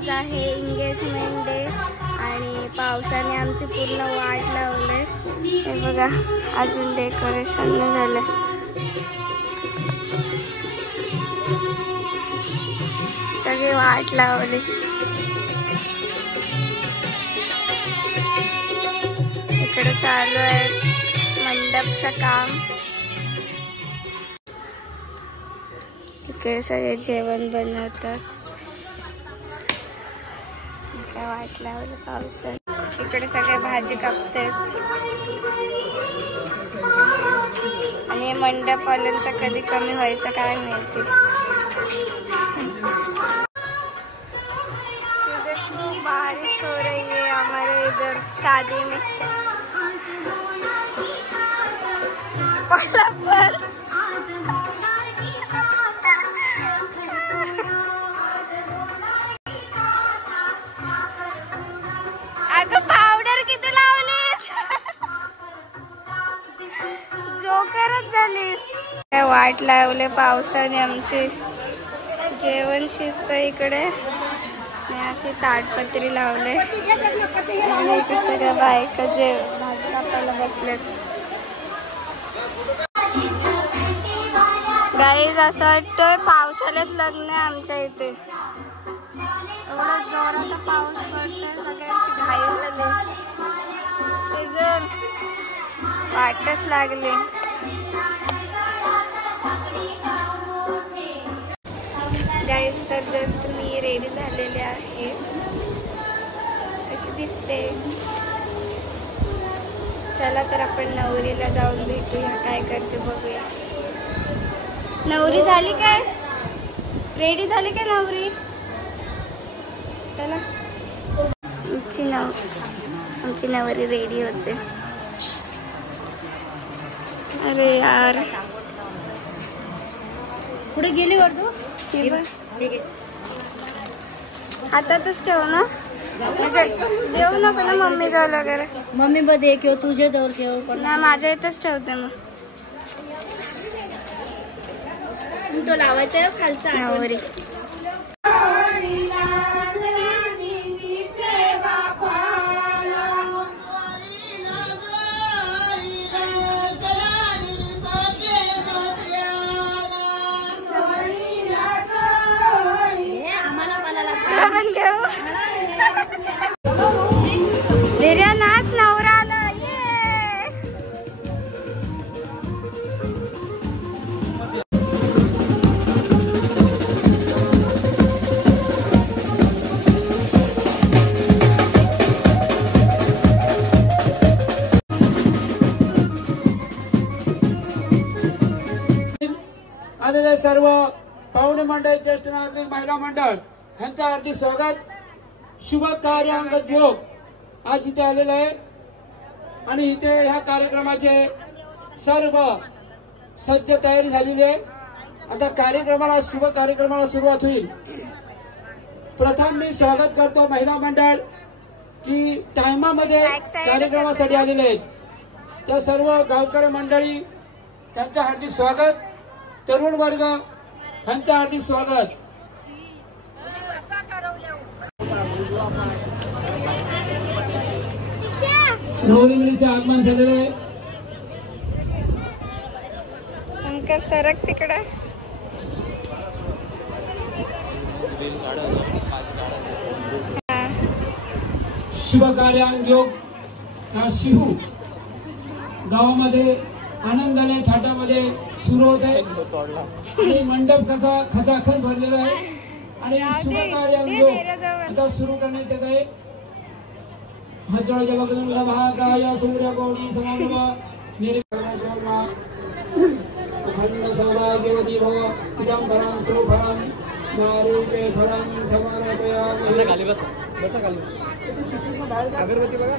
आज आहे engagement day आणि पावसाने आमची पूर्ण वाट लावले। हे बघा अजून डेकोरेशन नाही झालं। सगळे वाट लावले। इकडे चालू आहे मंडपचं काम। इकडे सगळे जेवण बनवतात। काय वाट लावलं पावसात। इकडे सगळे भाजी कापतात आणि मंडपवाल्यांचा कधी कमी व्हायचं काय माहिती। खूप बारिश हो रही है हमारे इधर शादी में। अगं पावडर किती लावलीस? जोकरच झालीस। काय वाट लावले पावसाने आमची। जेवण शिजतं इकडे आणि अशी ताडपत्री लावले आणि इकडे सगळ्या बायका भाजी कापायला बसलेत। गाईज असं वाटतंय पावसाळ्यात लग्न आहे आमच्या इथे। एवढा जोराचा पाऊस पडतोय सगळ्यांची घाई झाली। सीजन वाटच लागली। गाईज तर जस्ट मी रेडी झालेले आहे। कशी दिसते? चला तर आपण नवरीला जाऊन भेटूया काय करते बघूया। नवरी झाली काय? रेडी झाली काय नवरी? चला आमची नवरी रेडी होते। अरे यार पुढे गेली वर तू? हातातच ठेव ना, म्हणजे देऊ नको ना मम्मी जवळ वगैरे। मम्मी मध्ये किंवा तुझ्या जवळ ठेव ना, माझ्या इथंच ठेवते मग। तो लावायचा खालचा नवरी धीर्या नाच, नवरा आला। आलेले सर्व पाहुणे मंडळ, ज्येष्ठ नागरिक, महिला मंडळ यांचं हार्दिक स्वागत। शुभ कार्यांगत योग आज इथे आलेला आहे आणि इथे ह्या कार्यक्रमाचे सर्व सज्ज तयारी झालेली आहे। आता शुभ कार्यक्रमाला सुरुवात होईल। प्रथम मी स्वागत करतो महिला मंडळ की टायमामध्ये कार्यक्रमासाठी आलेले आहेत त्या सर्व गावकरी मंडळी, त्यांचं हार्दिक स्वागत। तरुण वर्ग यांचं हार्दिक स्वागत। नवरीचे आगमन झालेले आहे। शंकर सरक तिकडे। शुभ कार्यांग योग हा शिहू गावामध्ये आनंदाने थाटामध्ये सुरू होत आहे आणि मंडप कसा खचाखच भरलेला आहे आणि शुभ कार्यांग योग आता सुरू करण्यात येत आहे। हजोळच्या बघून महाकाय सूर्यकोटी समन्वय मेरे अखंड सौभाग्यवती भव इदं परं सुफलं नारूपे फलं समर्पयामि। बसा खाली अगरबत्ती बघा।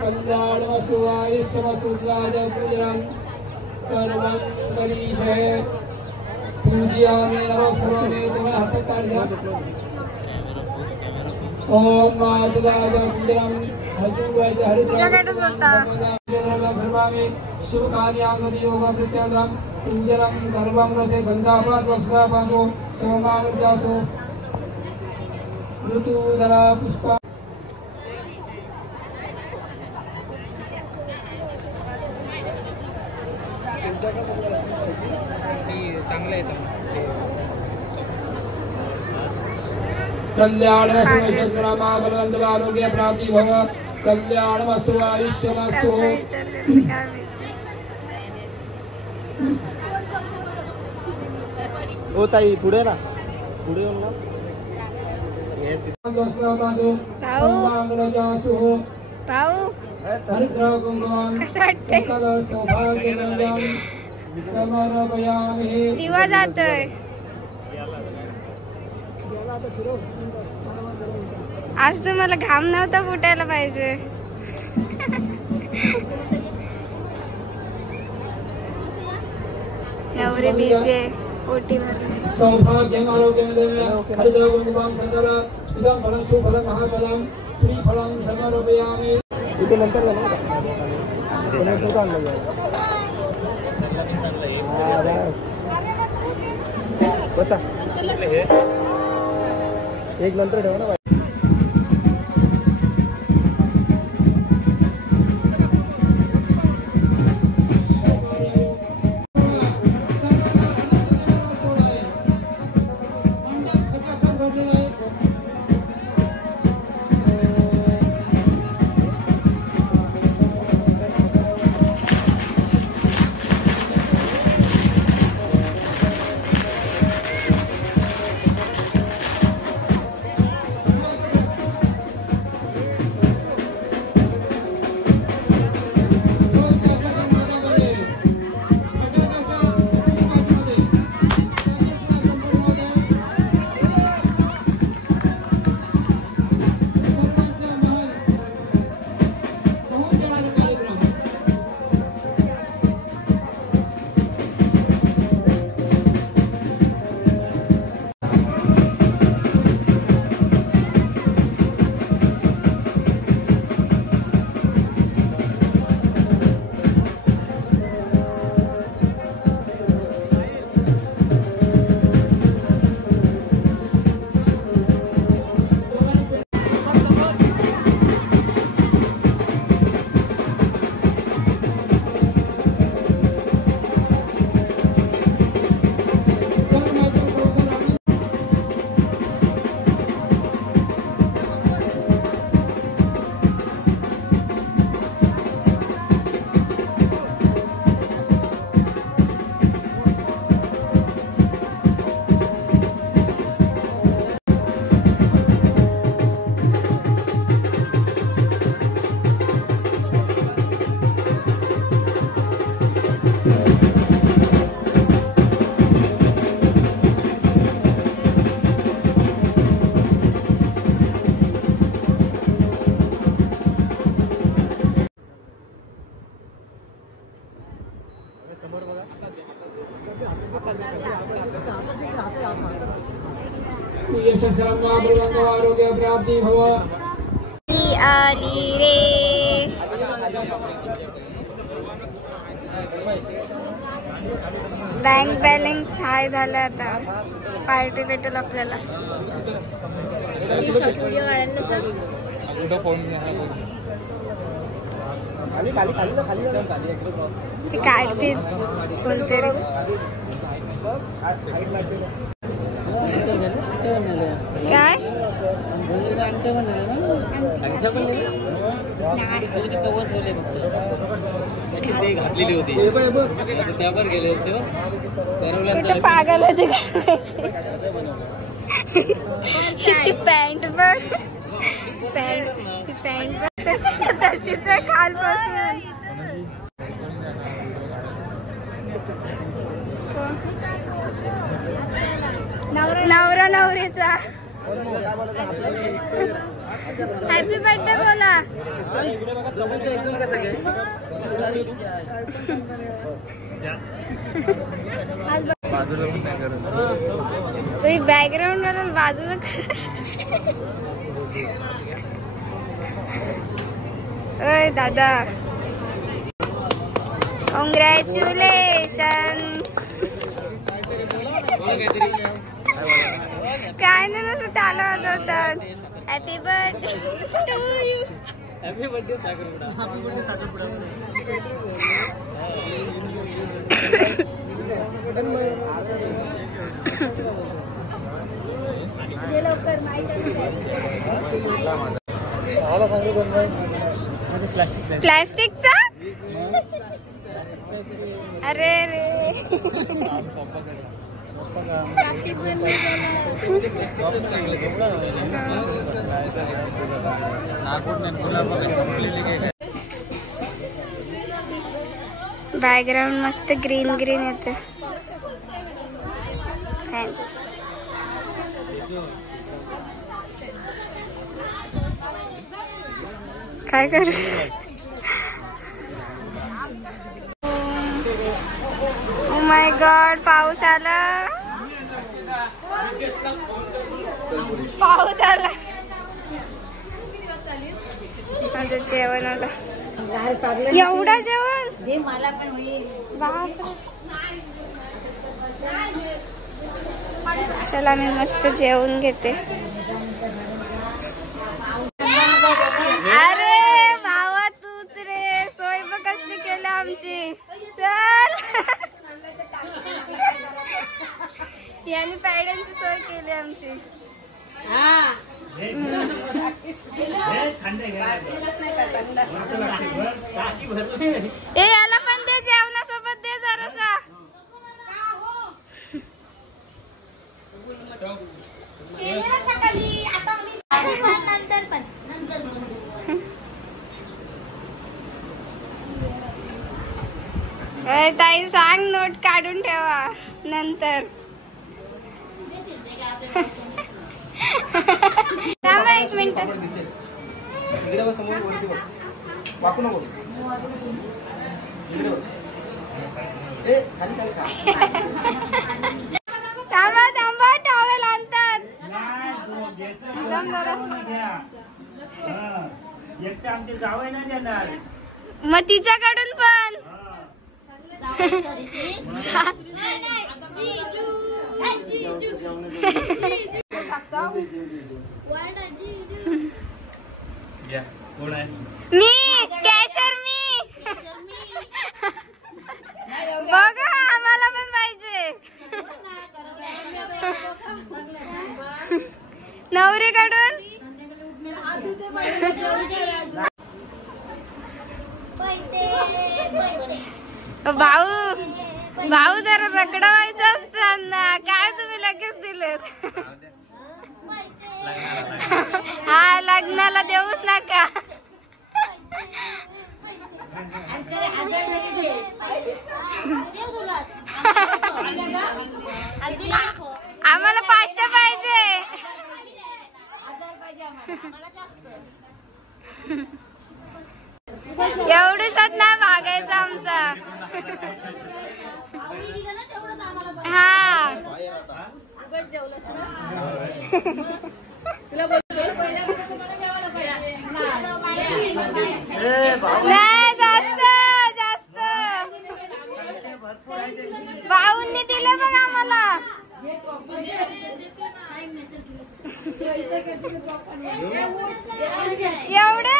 कल्याण मस्तु आयुष्यमस्तुराजपुत्रं कर्मं करीषे पूज्यामि नमस्करोमि तुम्हारा हाथ काट दिया ओम मातुराजपुत्रं हरिद्वाज तुझ्याकडेच होता. शुभ कार्यांगति योग प्रत्यंगम पूजनम गर्भम रसे गंधापान वक्षापानो सोमानुजासो ऋतुधरा पुष्पा कल्याण सुमेशरामा बलवंत आरोग्य प्राप्ति भव कल्याणमस्तु आयुष्यमस्तु ओ ताई पुढे ना पुढे येऊन ना भाऊ कसं वाटतंय? दिवा जातोय. आज तुम्हाला घाम नव्हता फुटायला पाहिजे. नवरे बीजे ओटी सौभाग्यम आरोग्यम हरिद्रा गुणवाम सदरा इदं फलं सुफलं महाफलं श्रीफलं समर्पयामि. इथे नंतर झालं ना नंतर का आणलं बसा एक नंतर ठेवा ना. आरोग्य प्राप्ति भव. आली रे बँक बॅलन्स हाय झालं. आता पार्टी भेटेल आपल्याला. व्हिडिओ काढायला सर ते काढते कोणतरी. काय घातलेली होती त्यावर गेले होते कुठं पागल होते ती पॅन्ट बघ. पॅन्ट बघ तशीच आहे खालपासून. नवरा नवरीचा हॅपी बर्थडे बोला. बॅकग्राऊंड वाला बाजूला ओय दादा कॉंग्रॅच्युलेशन. काय नाही नसं त्याला वाजवतात. Happy birthday to you. Happy birthday साखरपुडा. हॅपी बर्थडे साखरपुडा. प्लास्टिकचा. अरे रे बॅकग्राऊंड मस्त ग्रीन ग्रीन येते. काय करू. ओ माय गॉड पाऊस आला. पाऊस आला. माझं जेवण आलं. एवढा जेवण मला पण होईल. चला मी मस्त जेवून घेते. अरे भावा तूच रे. सोय बघ कसली केली आमची. चल याने पॅड्यांची सोय केली आमची. ए याला पण दे जेवणासोबत दे जरासा. ताई सांग नोट काढून ठेवा नंतर. थांबा एक मिनिट. थांबा थांबा टॉवेल आणतात. मग तिच्याकडून पण. मी कॅशर मी. बघा आम्हाला पण पाहिजे. नवरीकडून भाऊ भाऊ जरा रगडा व्हायचं असतं ना. काय तुम्ही लगेच दिलेत. हा लग्नाला देऊच नका. आम्हाला 500 पाहिजे. एवढीच ना भागायचं आमचा. हा नाही जास्त जास्त भाऊंनी दिलं बघ आम्हाला. एवढे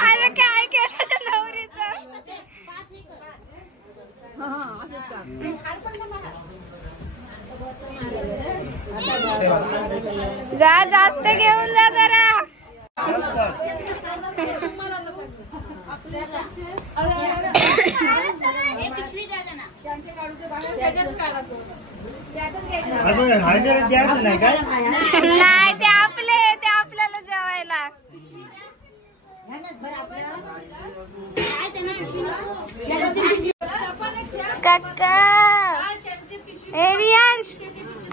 अरे काय केलं नवरीचं. जा जास्त घेऊन जा जरा. नाही ते आपले ते आपल्याला जेवायला. काका हे रियांश,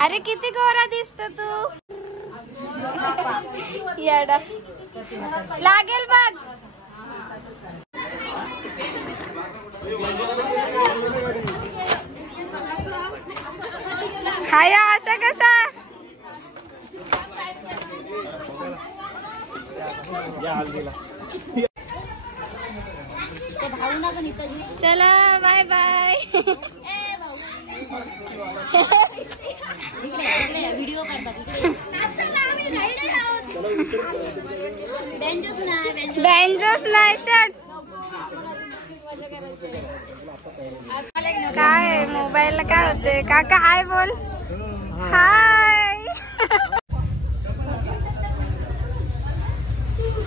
अरे किती गोरा दिसतो तू. येडा लागेल बघ. हाय असं कसा. चला बाय बाय. बेंजोस नाही शर्ट. काय मोबाईलला काय होते. काका हाय बोल. हाय.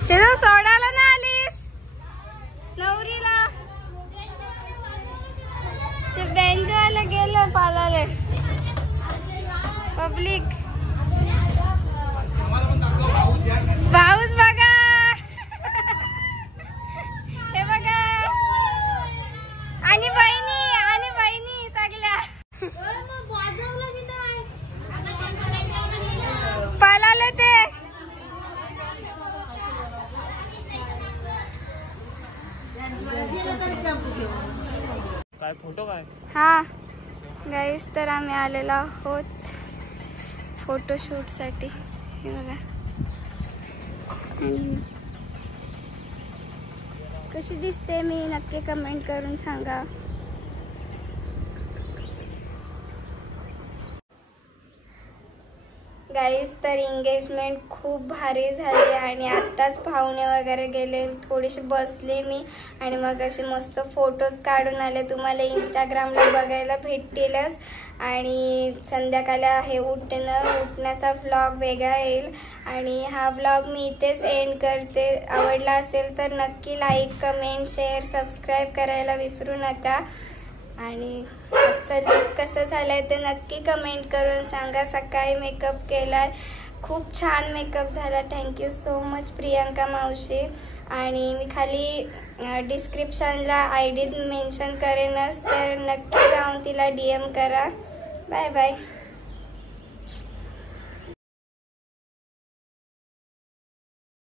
शिरू सोडायला ना आलीस नवरीला. ते बेंजोला गेलं पालाले पब्लिक. पाऊस बघा. हे बघा. आणि बहिणी सगळ्या पळाले ते. काय फोटो काय. हा गाईस, तर आम्ही आलेलो आहोत फोटोशूट साठी. हे बघा. कशी दिसते मी नक्की कमेंट करून सांगा. गाईस, तर एंगेजमेंट खूप भारी झाली आणि आत्ताच पाहुणे वगैरे गेले. थोडीशी बसले मी आणि मग असे मस्त फोटोज काढून आले. तुम्हाला इंस्टाग्रामला बघायला भेटतीलच. आणि संध्याकाळी हे उठण्याचा व्लॉग वेगळा येईल. आणि हा व्लॉग मी इथेच एंड करते. आवडला असेल तर नक्की लाईक, कमेंट, शेअर, सबस्क्राईब करायला विसरू नका. आणि आजचा लुक कसं झालाय ते नक्की कमेंट करून सांगा. सकाळी मेकअप केलाय, खूप छान मेकअप झाला. थँक्यू सो मच प्रियांका मावशी. आणि मी खाली डिस्क्रिप्शनला ID मेन्शन करेनच, तर नक्की जाऊन तिला DM करा. Bye bye.